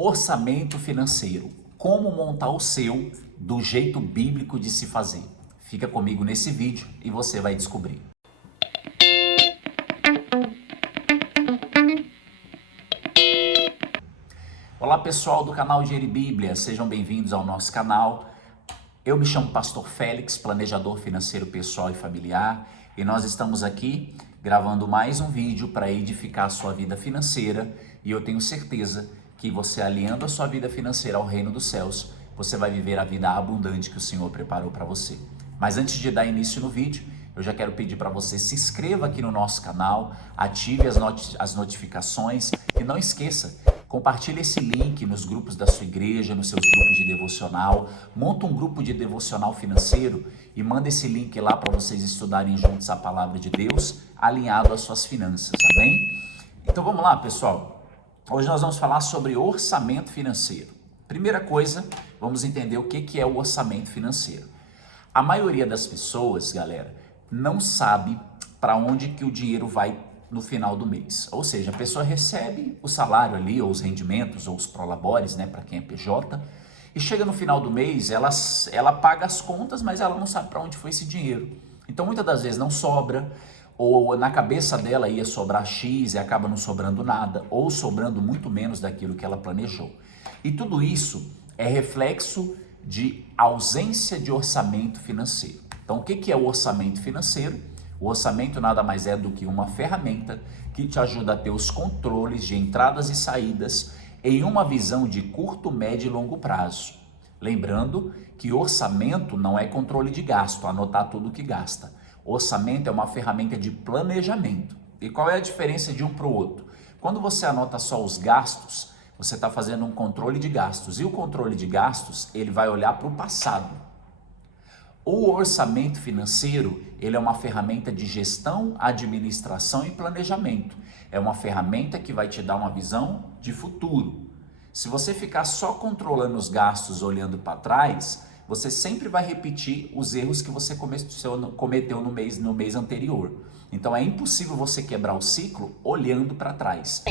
Orçamento financeiro. Como montar o seu do jeito bíblico de se fazer. Fica comigo nesse vídeo e você vai descobrir. Olá pessoal do canal Dinheiro e Bíblia, sejam bem-vindos ao nosso canal. Eu me chamo Pastor Félix, planejador financeiro pessoal e familiar, e nós estamos aqui gravando mais um vídeo para edificar a sua vida financeira, e eu tenho certeza que você, alinhando a sua vida financeira ao reino dos céus, você vai viver a vida abundante que o Senhor preparou para você. Mas antes de dar início no vídeo, eu já quero pedir para você se inscreva aqui no nosso canal, ative as notificações e não esqueça, compartilhe esse link nos grupos da sua igreja, nos seus grupos de devocional, monta um grupo de devocional financeiro e manda esse link lá para vocês estudarem juntos a palavra de Deus, alinhado às suas finanças, amém? Então vamos lá, pessoal. Hoje nós vamos falar sobre orçamento financeiro. Primeira coisa, vamos entender o que é o orçamento financeiro. A maioria das pessoas, galera, não sabe para onde que o dinheiro vai no final do mês. Ou seja, a pessoa recebe o salário ali, ou os rendimentos, ou os prolabores, né, para quem é PJ, e chega no final do mês, ela paga as contas, mas ela não sabe para onde foi esse dinheiro. Então, muitas das vezes não sobra, ou na cabeça dela ia sobrar X e acaba não sobrando nada, ou sobrando muito menos daquilo que ela planejou. E tudo isso é reflexo de ausência de orçamento financeiro. Então, o que é o orçamento financeiro? O orçamento nada mais é do que uma ferramenta que te ajuda a ter os controles de entradas e saídas em uma visão de curto, médio e longo prazo. Lembrando que orçamento não é controle de gasto, anotar tudo que gasta. Orçamento é uma ferramenta de planejamento. E qual é a diferença de um para o outro? Quando você anota só os gastos, você está fazendo um controle de gastos. E o controle de gastos, ele vai olhar para o passado. O orçamento financeiro, ele é uma ferramenta de gestão, administração e planejamento. É uma ferramenta que vai te dar uma visão de futuro. Se você ficar só controlando os gastos, olhando para trás, você sempre vai repetir os erros que você cometeu no mês anterior. Então é impossível você quebrar o ciclo olhando para trás.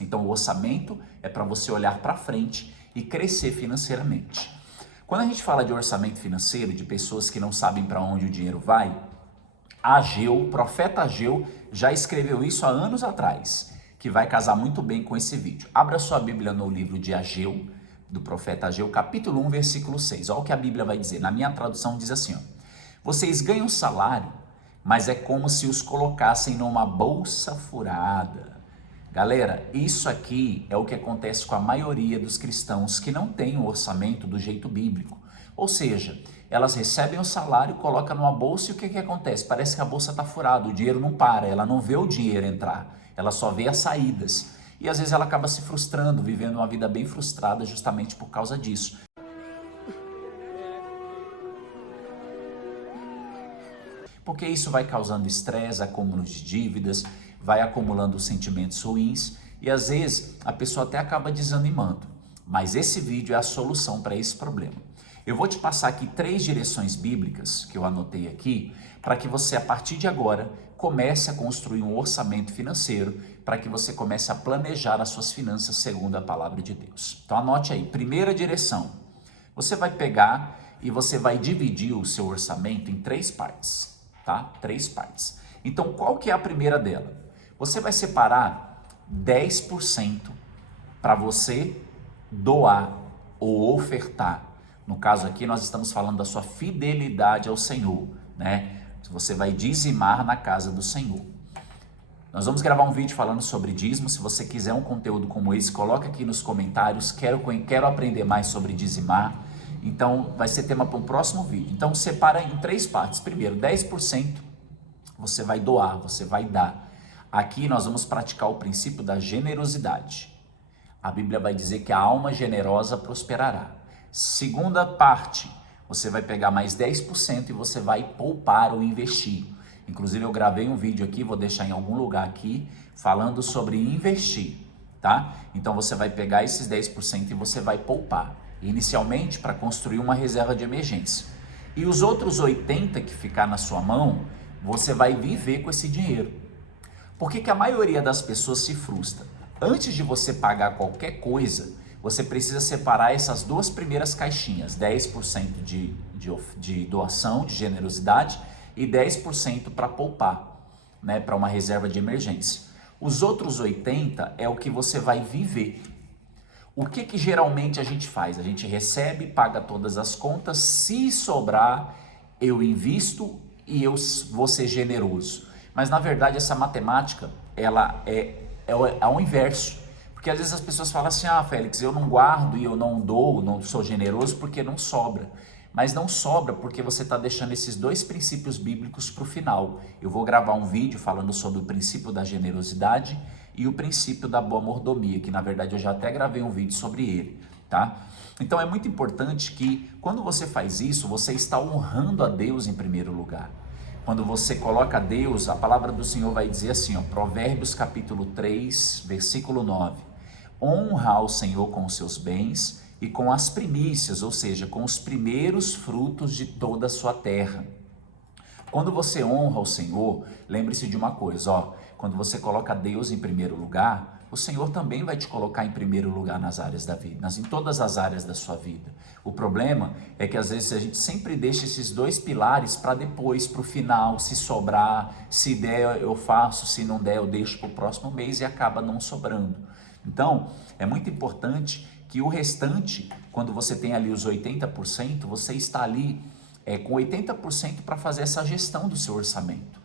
Então o orçamento é para você olhar para frente e crescer financeiramente. Quando a gente fala de orçamento financeiro, de pessoas que não sabem para onde o dinheiro vai, o profeta Ageu já escreveu isso há anos atrás, que vai casar muito bem com esse vídeo. Abra sua Bíblia no livro de Ageu, do profeta Ageu, capítulo 1, versículo 6. Olha o que a Bíblia vai dizer. Na minha tradução diz assim, ó: vocês ganham salário, mas é como se os colocassem numa bolsa furada. Galera, isso aqui é o que acontece com a maioria dos cristãos que não têm o orçamento do jeito bíblico. Ou seja, elas recebem o salário, colocam numa bolsa e o que acontece? Parece que a bolsa está furada, o dinheiro não para, ela não vê o dinheiro entrar, ela só vê as saídas. E às vezes ela acaba se frustrando, vivendo uma vida bem frustrada justamente por causa disso. Porque isso vai causando estresse, acúmulo de dívidas, vai acumulando sentimentos ruins e às vezes a pessoa até acaba desanimando. Mas esse vídeo é a solução para esse problema. Eu vou te passar aqui 3 direções bíblicas que eu anotei aqui para que você, a partir de agora, comece a construir um orçamento financeiro para que você comece a planejar as suas finanças segundo a palavra de Deus. Então anote aí, primeira direção, você vai pegar e você vai dividir o seu orçamento em 3 partes, tá? 3 partes. Então qual que é a primeira dela? Você vai separar 10% para você doar ou ofertar. No caso aqui nós estamos falando da sua fidelidade ao Senhor, né? Você vai dizimar na casa do Senhor. Nós vamos gravar um vídeo falando sobre dízimo. Se você quiser um conteúdo como esse, coloca aqui nos comentários. Quero aprender mais sobre dizimar. Então, vai ser tema para um próximo vídeo. Então, separa em 3 partes. Primeiro, 10% você vai doar, você vai dar. Aqui nós vamos praticar o princípio da generosidade. A Bíblia vai dizer que a alma generosa prosperará. Segunda parte, você vai pegar mais 10% e você vai poupar ou investir. Inclusive eu gravei um vídeo aqui, vou deixar em algum lugar aqui, falando sobre investir, tá? Então você vai pegar esses 10% e você vai poupar, inicialmente para construir uma reserva de emergência. E os outros 80% que ficar na sua mão, você vai viver com esse dinheiro. Por que que a maioria das pessoas se frustra? antes de você pagar qualquer coisa, você precisa separar essas duas primeiras caixinhas, 10% de doação, de generosidade e 10% para poupar, né, para uma reserva de emergência. Os outros 80% é o que você vai viver. O que geralmente a gente faz? A gente recebe, paga todas as contas, se sobrar, eu invisto e eu vou ser generoso. Mas na verdade essa matemática, ela é ao inverso. Porque às vezes as pessoas falam assim, Félix, eu não guardo e eu não dou, não sou generoso porque não sobra. Mas não sobra porque você está deixando esses dois princípios bíblicos para o final. Eu vou gravar um vídeo falando sobre o princípio da generosidade e o princípio da boa mordomia, que na verdade eu já até gravei um vídeo sobre ele, tá? Então é muito importante que quando você faz isso, você está honrando a Deus em primeiro lugar. Quando você coloca a Deus, a palavra do Senhor vai dizer assim, Provérbios capítulo 3, versículo 9. Honra ao Senhor com os seus bens e com as primícias, ou seja, com os primeiros frutos de toda a sua terra. Quando você honra o Senhor, lembre-se de uma coisa, quando você coloca Deus em primeiro lugar, o Senhor também vai te colocar em primeiro lugar nas áreas da vida, em todas as áreas da sua vida. O problema é que às vezes a gente sempre deixa esses dois pilares para depois, para o final, se sobrar, se der eu faço, se não der eu deixo para o próximo mês e acaba não sobrando. Então, é muito importante que o restante, quando você tem ali os 80%, você está ali com 80% para fazer essa gestão do seu orçamento,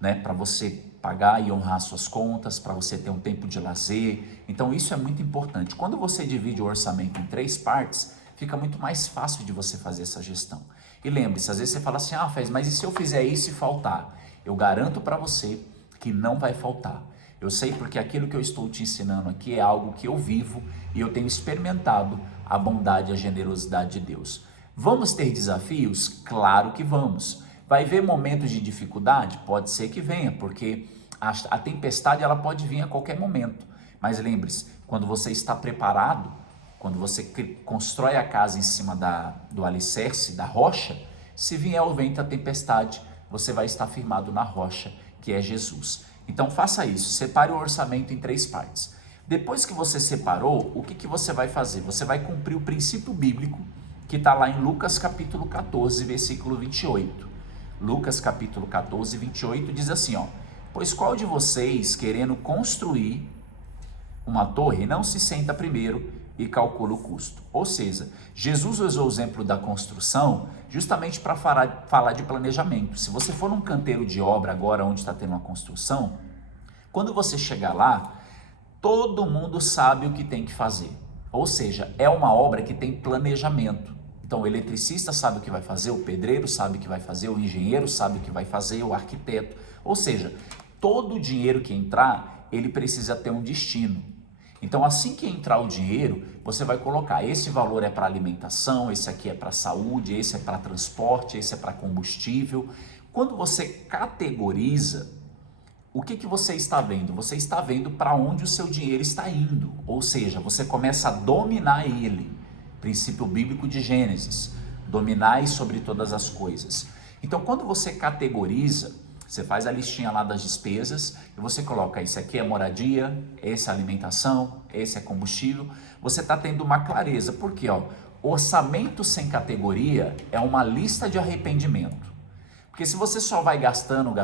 né? Para você pagar e honrar suas contas, para você ter um tempo de lazer. Então isso é muito importante. Quando você divide o orçamento em 3 partes, fica muito mais fácil de você fazer essa gestão. E lembre-se, às vezes você fala assim, Fez, mas e se eu fizer isso e faltar? Eu garanto para você que não vai faltar. Eu sei porque aquilo que eu estou te ensinando aqui é algo que eu vivo e eu tenho experimentado a bondade e a generosidade de Deus. Vamos ter desafios? Claro que vamos. Vai haver momentos de dificuldade? Pode ser que venha, porque a tempestade ela pode vir a qualquer momento. Mas lembre-se, quando você está preparado, quando você constrói a casa em cima do alicerce, da rocha, se vier o vento, a tempestade, você vai estar firmado na rocha, que é Jesus. Então faça isso, separe o orçamento em 3 partes. Depois que você separou, o que você vai fazer? Você vai cumprir o princípio bíblico que está lá em Lucas capítulo 14, versículo 28. Lucas capítulo 14, 28 diz assim, pois qual de vocês, querendo construir uma torre, não se senta primeiro e calcula o custo? Ou seja, Jesus usou o exemplo da construção justamente para falar de planejamento. Se você for num canteiro de obra agora, onde está tendo uma construção, quando você chegar lá, todo mundo sabe o que tem que fazer. Ou seja, é uma obra que tem planejamento. Então o eletricista sabe o que vai fazer, o pedreiro sabe o que vai fazer, o engenheiro sabe o que vai fazer, o arquiteto. Ou seja, todo o dinheiro que entrar, ele precisa ter um destino. Então assim que entrar o dinheiro, você vai colocar, esse valor é para alimentação, esse aqui é para saúde, esse é para transporte, esse é para combustível. Quando você categoriza, o que você está vendo? Você está vendo para onde o seu dinheiro está indo. Ou seja, você começa a dominar ele. Princípio bíblico de Gênesis, dominai sobre todas as coisas. Então quando você categoriza, você faz a listinha lá das despesas e você coloca, esse aqui é moradia, esse é alimentação, esse é combustível, você está tendo uma clareza, porque orçamento sem categoria é uma lista de arrependimento. Porque se você só vai gastando,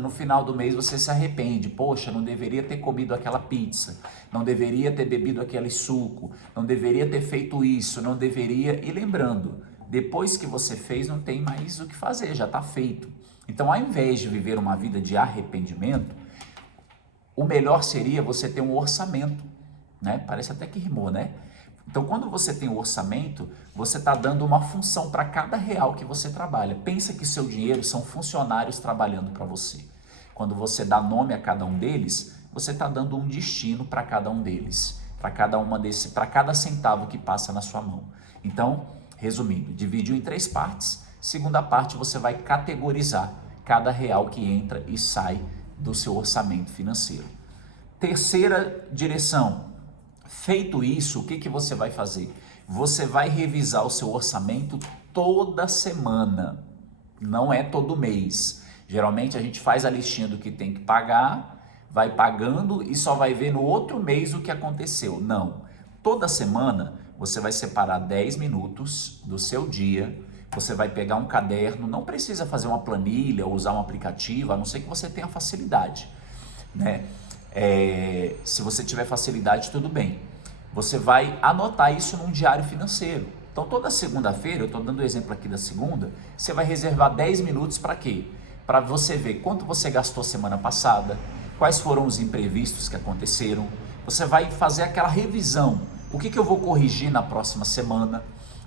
no final do mês você se arrepende. Poxa, não deveria ter comido aquela pizza, não deveria ter bebido aquele suco, não deveria ter feito isso, não deveria... E lembrando, depois que você fez não tem mais o que fazer, já está feito. Então ao invés de viver uma vida de arrependimento, o melhor seria você ter um orçamento, né? Parece até que rimou, né? Então, quando você tem o orçamento, você está dando uma função para cada real que você trabalha. Pensa que seu dinheiro são funcionários trabalhando para você. Quando você dá nome a cada um deles, você está dando um destino para cada um deles, para cada centavo que passa na sua mão. Então, resumindo, dividiu em 3 partes. Segunda parte, você vai categorizar cada real que entra e sai do seu orçamento financeiro. Terceira direção. Feito isso, o que você vai fazer? Você vai revisar o seu orçamento toda semana, não é todo mês. Geralmente a gente faz a listinha do que tem que pagar, vai pagando e só vai ver no outro mês o que aconteceu. Não. Toda semana você vai separar 10 minutos do seu dia, você vai pegar um caderno, não precisa fazer uma planilha ou usar um aplicativo, a não ser que você tenha facilidade, né? Se você tiver facilidade, tudo bem. Você vai anotar isso num diário financeiro. Então toda segunda-feira, eu estou dando o exemplo aqui da segunda, você vai reservar 10 minutos para quê? Para você ver quanto você gastou semana passada, quais foram os imprevistos que aconteceram. Você vai fazer aquela revisão. O que eu vou corrigir na próxima semana?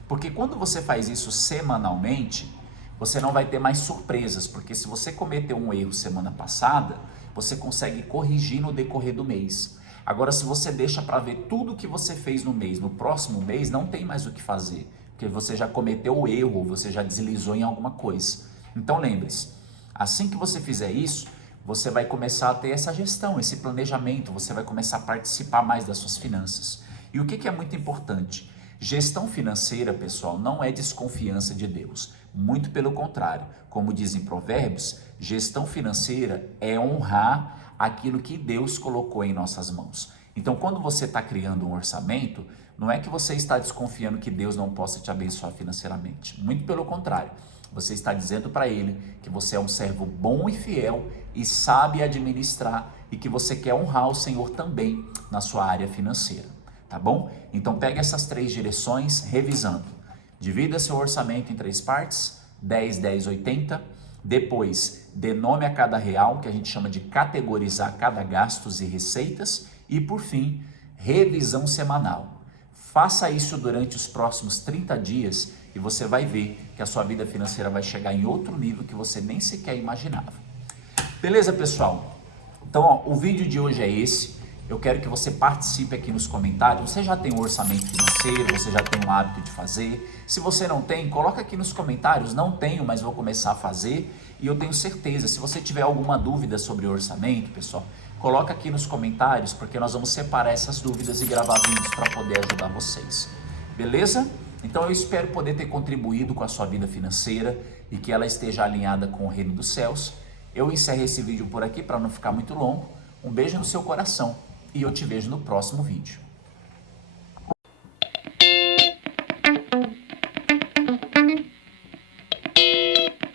Porque quando você faz isso semanalmente, você não vai ter mais surpresas, porque se você cometeu um erro semana passada, você consegue corrigir no decorrer do mês. Agora, se você deixa para ver tudo que você fez no mês, no próximo mês, não tem mais o que fazer, porque você já cometeu o erro, ou você já deslizou em alguma coisa. Então lembre-se, assim que você fizer isso, você vai começar a ter essa gestão, esse planejamento, você vai começar a participar mais das suas finanças. E o que é muito importante? Gestão financeira, pessoal, não é desconfiança de Deus. Muito pelo contrário. Como dizem Provérbios, gestão financeira é honrar aquilo que Deus colocou em nossas mãos. Então, quando você está criando um orçamento, não é que você está desconfiando que Deus não possa te abençoar financeiramente. Muito pelo contrário. Você está dizendo para Ele que você é um servo bom e fiel e sabe administrar e que você quer honrar o Senhor também na sua área financeira. Tá bom? Então pegue essas 3 direções revisando. Divida seu orçamento em 3 partes, 10, 10, 80. Depois, dê nome a cada real, que a gente chama de categorizar cada gastos e receitas. E por fim, revisão semanal. Faça isso durante os próximos 30 dias e você vai ver que a sua vida financeira vai chegar em outro nível que você nem sequer imaginava. Beleza, pessoal? Então, ó, o vídeo de hoje é esse. Eu quero que você participe aqui nos comentários. Você já tem um orçamento financeiro? Você já tem um hábito de fazer? Se você não tem, coloca aqui nos comentários. Não tenho, mas vou começar a fazer. E eu tenho certeza, se você tiver alguma dúvida sobre orçamento, pessoal, coloca aqui nos comentários, porque nós vamos separar essas dúvidas e gravar vídeos para poder ajudar vocês. Beleza? Então eu espero poder ter contribuído com a sua vida financeira e que ela esteja alinhada com o reino dos céus. Eu encerro esse vídeo por aqui para não ficar muito longo. Um beijo no seu coração. E eu te vejo no próximo vídeo.